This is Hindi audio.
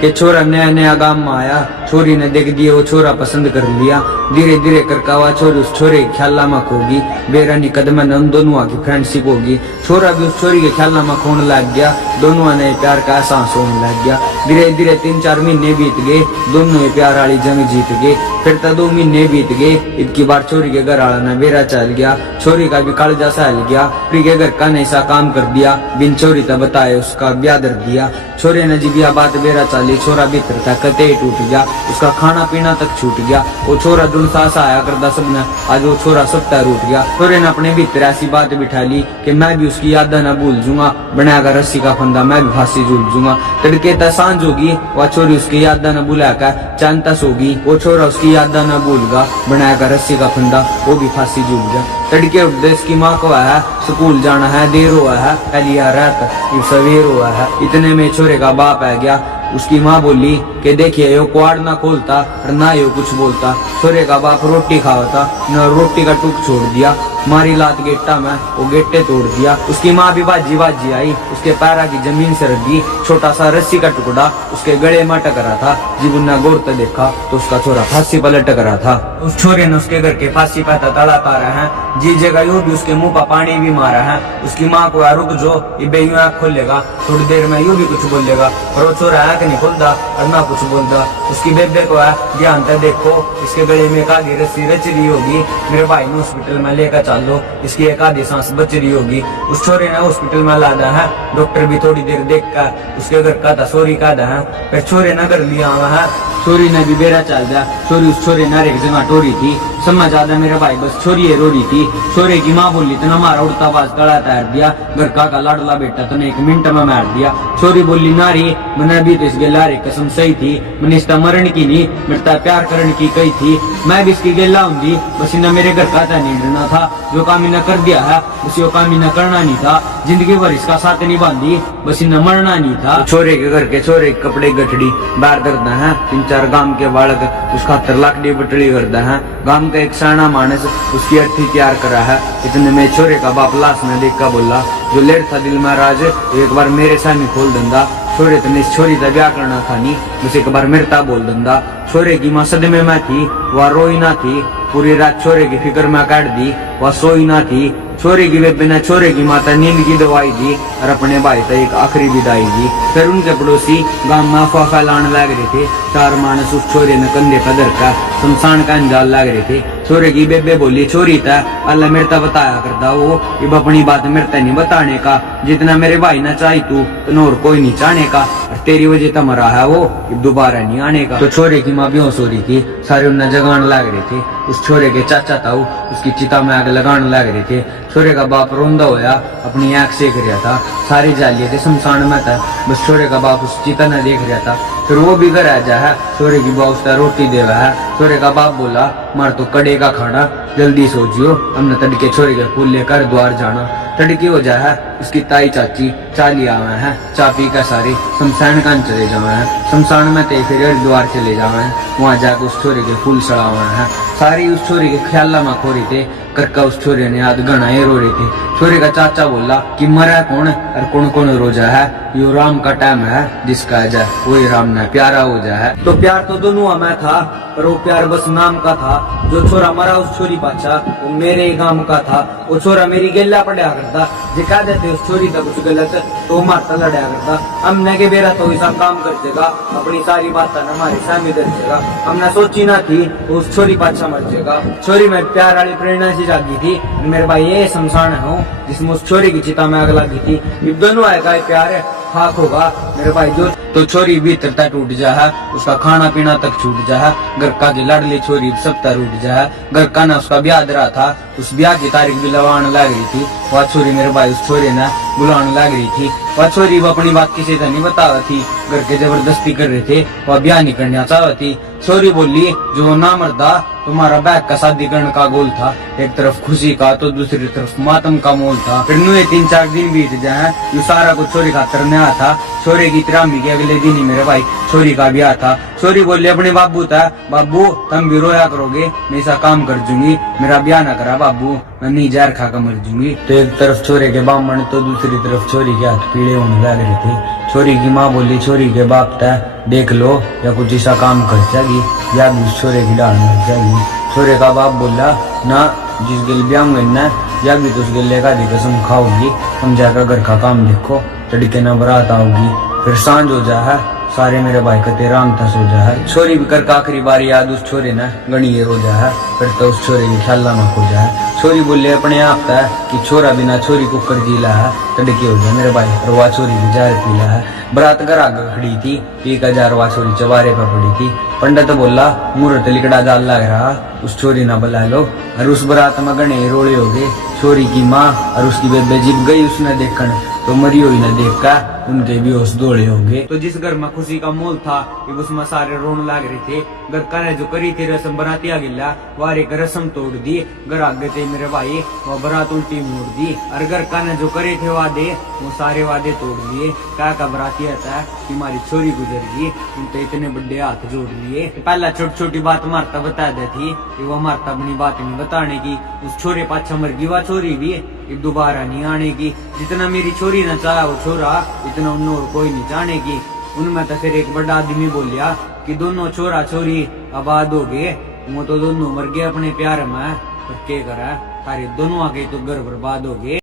कि छोरा नया नया गांव में आया, छोरी ने देख दिया, वो छोरा पसंद कर लिया। धीरे धीरे करकावा छोरी उस छोरे के ख्याला में खोगी, बेरानी कदम ने उन दोनों की फ्रेंडशिप होगी। छोरा भी उस छोरी के ख्याला में खोने लग गया, दोनों ने प्यार का एहसास होने लग गया। धीरे धीरे 3-4 महीने बीत गए, दोनों ये प्यार वाली जंग जीत गए। फिर तो 2 महीने बीत गए, इतकी बार छोरी के घर वाला ने बेरा चल गया, छोरी का भी कालजा सहल गया। फिर के घर का ऐसा काम कर दिया, बिन छोरी तक बताए उसका ब्याह कर दिया। छोरे ने जी बिया बात बेरा चाली, छोरा भीतर था कते टूट गया, उसका खाना पीना तक छूट गया। वो छोरा जुन सास आया करता सबने, आज वो छोरा सबका रूट गया। छोरे ने अपने भीतर ऐसी बात बिठा ली कि मैं भी उसकी यादा न भूल जूंगा, बनाकर रस्सी का फंदा मैं भी फांसी झूल जूंगा। तड़के तक सांझ होगी, वह छोरी उसकी यादा न भुलाकर चांद तक सोगी, वो छोरा उसकी यादा न भूलगा, बनाकर रस्सी का फंदा वो भी फांसी झूल गया। तड़के उठते इसकी माँ को है स्कूल जाना है, देर हुआ है, कलिया रात सवेर हुआ है। इतने में छोरे का बाप आ गया। उसकी माँ बोली कि देखिए यो क्वाड ना खोलता और ना यो कुछ बोलता। छोरे का बाप रोटी खावता, न रोटी का टुक छोड़ दिया, मारी लात गेट्टा में, वो गेट्टे तोड़ दिया। उसकी माँ भी बाजी बाजी आई, उसके पैरा की जमीन से रगी, छोटा सा रस्सी का टुकड़ा उसके गले में टकरा था। जब उन्हें गौर से देखा तो उसका छोरा फांसी पर लटक रहा था। उस छोरे ने उसके घर के फांसी पर तड़ा तारा है, जी जगह यूं भी उसके मुंह पर पानी भी मारा है। उसकी माँ को रुक जो, ये बेयूं आँख खोलेगा, थोड़ी देर में यूं भी कुछ बोलेगा, और वो छोरा आँख नहीं खोलता और ना कुछ बोलता। उसकी बेबे को है ध्यान से देखो, इसके गले में एक आधी रस्सी रच रही होगी, मेरे भाई ने हॉस्पिटल में लेकर चलो, इसकी एक आधी सांस बच रही होगी। उस छोरे ने हॉस्पिटल में लादा है, डॉक्टर भी थोड़ी देर देख कर उसके घर का था सोरी का है, फिर छोरे ने कर लिया हुआ है। छोरी ने भी बेरा चल गया, छोरी उस छोरे ने एक जगह टोरी थी, समझ आदा मेरे भाई बस छोरी है रोरी थी। छोरे की माँ बोली तना मारा उड़ता बाज कड़ा तैर दिया, घर का लाडला बेटा तने 1 मिनट में मार दिया। छोरी बोली नारी मैंने भी तो इसके लारे कसम सही थी, मैंने इसका मरण की नहीं मिटता प्यार करने की कही थी। मैं भी इसकी गेला होंगी, बस इन्हें मेरे घर का नहीं डरना था, जो काम इन्हें कर दिया है उसी वो काम इन्हें करना नहीं था। जिंदगी भर इसका साथ नहीं बांधी, बस इन्हें मरना नहीं था। छोरे के घर के छोरे कपड़े गठड़ी बाहर करता है, 3-4 गांव के बालक उसका 70 लाख डी बटड़ी करता है। गांव का एक साना मानस उसकी अर्थी तैयार करा है। इतने में छोरे का बाप लाश में देख कर बोला, जो लेट था दिल में राज एक बार मेरे सामने खोल दंदा। छोरे तने छोरी का ब्याह करना था नहीं, मुझे एक बार मेरता बोल दंदा। छोरे की माँ सदमे में थी, वह रोई ना थी, पूरी रात छोरे की फिक्र में काट दी, वह सोई ना थी। छोरे की बेबे ने छोरे की माता नींद की दवाई दी और अपने भाई तक एक आखिरी विदाई दी। फिर उनके पड़ोसी गांव में अफवाह फैलाने लग रहे थे, 4 मानस उस छोरे ने कंधे कदर का शमशान का अंजाल लग रहे थे। छोरे की बेबे बोली छोरी था अल्लाह मेरे बताया करता वो, अब अपनी बात मेरे नहीं बताने का, जितना मेरे भाई ना चाही तू तो और कोई नहीं चाहने का, तेरी वजह तो मरा है वो, अब दोबारा नहीं आने का। तो छोरे की माँ बेहोश हो रही थी, सारे उन्हें जगाने लग रहे थे। उस छोरे के चाचा था उसकी चिता में आग लगाने लग रहे थे। छोरे का बाप रोंदा होया अपनी आंख सेक रहा था, सारे जालिए थे शमशान में था, बस छोरे का बाप उस चिता न देख रहा था। फिर वो भी घर आ जा है, छोरे की बाप उसका रोटी दे रहा है। छोरे का बाप बोला मार तो कड़े का खाना, जल्दी सोचियो हमने तड़के छोरे के फूल लेकर द्वार जाना। तड़की हो जा है, उसकी ताई चाची चाली आवे हैं, चा पी का सारे शमशान कान चले जावे हैं। शमशान में ते फिर हरिद्वार चले जावे हैं, वहाँ जाकर उस छोरे के फूल चढ़ावे हैं। सारी उस छोरे के ख्याल में खो रहे थे, करका उस छोरे ने याद गणाए रो रहे थे। छोरे का चाचा बोला कि मरा कौन और कौन कौन रोजा है, यो राम का टाइम है, जिसका जाए वही राम ने प्यारा हो जाए। तो प्यार तो दोनों में था, पर वो प्यार बस नाम का था। जो छोरा मरा उस छोरी पाछा वो मेरे गांव का था, वो छोरा मेरी गेला पड़ा करता, जिका देते उस छोरी तक कुछ गलत तो मारता लड़ा करता। हमने के बेरा तो ऐसा काम कर देगा, अपनी सारी बात हमारे सामने दर देगा, हमने सोची ना थी तो उस छोरी पाछा मर जाएगा। छोरी में प्यार वाली प्रेरणा से जागी थी, मेरे भाई ये शमशान है जिसमें उस छोरी की चिता में आग लगी थी। अब दोनों आएगा प्यार खाक होगा मेरे भाई जो। तो छोरी भीतर तक टूट जा है, उसका खाना पीना तक छूट जा है, घर का की लाडली छोरी सब तक टूट जा है। घर का ना उसका ब्याह रहा था, उस ब्याह की तारीख भी लगाने लग रही थी। वह छोरी मेरे भाई उस छोरे ने बुलाने लग रही थी। वह छोरी वो अपनी बात किसी से नहीं बता रही थी, घर के जबरदस्ती कर रहे थे, वह ब्याह नहीं करना चाह रही थी। छोरी बोली जो ना मरदा तुम्हारा बैग का शादी करने का गोल था, एक तरफ खुशी का तो दूसरी तरफ मातम का मोल था। फिर 3-4 दिन बीत जाए, ये सारा कुछ छोरी खातर नया था। छोरे की तिरामी के अगले दिन ही मेरे भाई छोरी का ब्याह था। छोरी बोली अपने बाबू था, बाबू तुम भी रोया करोगे, मैं ऐसा काम कर दूंगी, मेरा ब्याह ना करा बाबू, मैं नहीं जहर खा कर मर जूंगी। तो एक तरफ छोरे के बामण तो दूसरी तरफ छोरी के हाथ पीले होने लग रहे थे। छोरी की माँ बोली छोरी छोरी के बाप तय देख लो या कुछ ऐसा काम कर जाएगी या भी उस छोरे की डाल लग जाएगी। छोरे का बाप बोला ना, जिस गिल ब्याह करना या भी तो उस गिले का दी कसम खाओगी, हम जाकर घर का काम देखो, तड़के न बरात आओगी। फिर सांझ हो जा है, सारे मेरे भाई का तेरा अंता सो जा है। छोरी भी कर आखिरी बार याद उस छोरे ने गणिये हो जा है, फिर तो उस छोरे की ख्याल में खो जा है। छोरी बोले अपने आप है कि छोरा बिना छोरी को कर जीला है, तड़के हो जाए मेरे भाई, और वह छोरी भी जार पीला है। बरात घर आगे खड़ी थी, 1000 वह छोरी चबारे पर पड़ी थी। पंडित बोला मुहूर्त लिकड़ा जाल लग रहा, उस छोरी ना बुला लो। और उस बरात में गणे रोड़े हो गए। छोरी की माँ और उसकी बेबे जिब गई उसने देखने, तो मरी हुई न देख कर उनके भी होश दौड़े हो गए। तो जिस घर में खुशी का मोल था उसमें सारे रोने लग रहे थे। घर का जो करी थी रस्म बराती आ गिला, वारे एक रस्म तोड़ दी। घर आगे थे मेरे भाई, वो बरात उल्टी मोड़ दी। और घर का जो करे थे वादे, वो सारे वादे तोड़ लिए। क्या का बराती आता है कि हमारी छोरी गुजर गई, उनके इतने बड़े हाथ जोड़ लिए। पहला छोटी छोटी बात मारता बता दी थी कि वो मारता अपनी बात नहीं बताने की। उस छोरे पाछा मर गई, वह छोरी भी दोबारा नहीं आने की। जितना मेरी छोरी न चाहा वो छोरा, इतना उन और कोई नहीं चाहने की। उनमें तो फिर एक बड़ा आदमी बोलिया कि दोनों छोरा छोरी आबाद हो गए, वो तो दोनों मर गए अपने प्यार में, पर क्या करा, सारे दोनों आगे तो घर बर्बाद हो गए।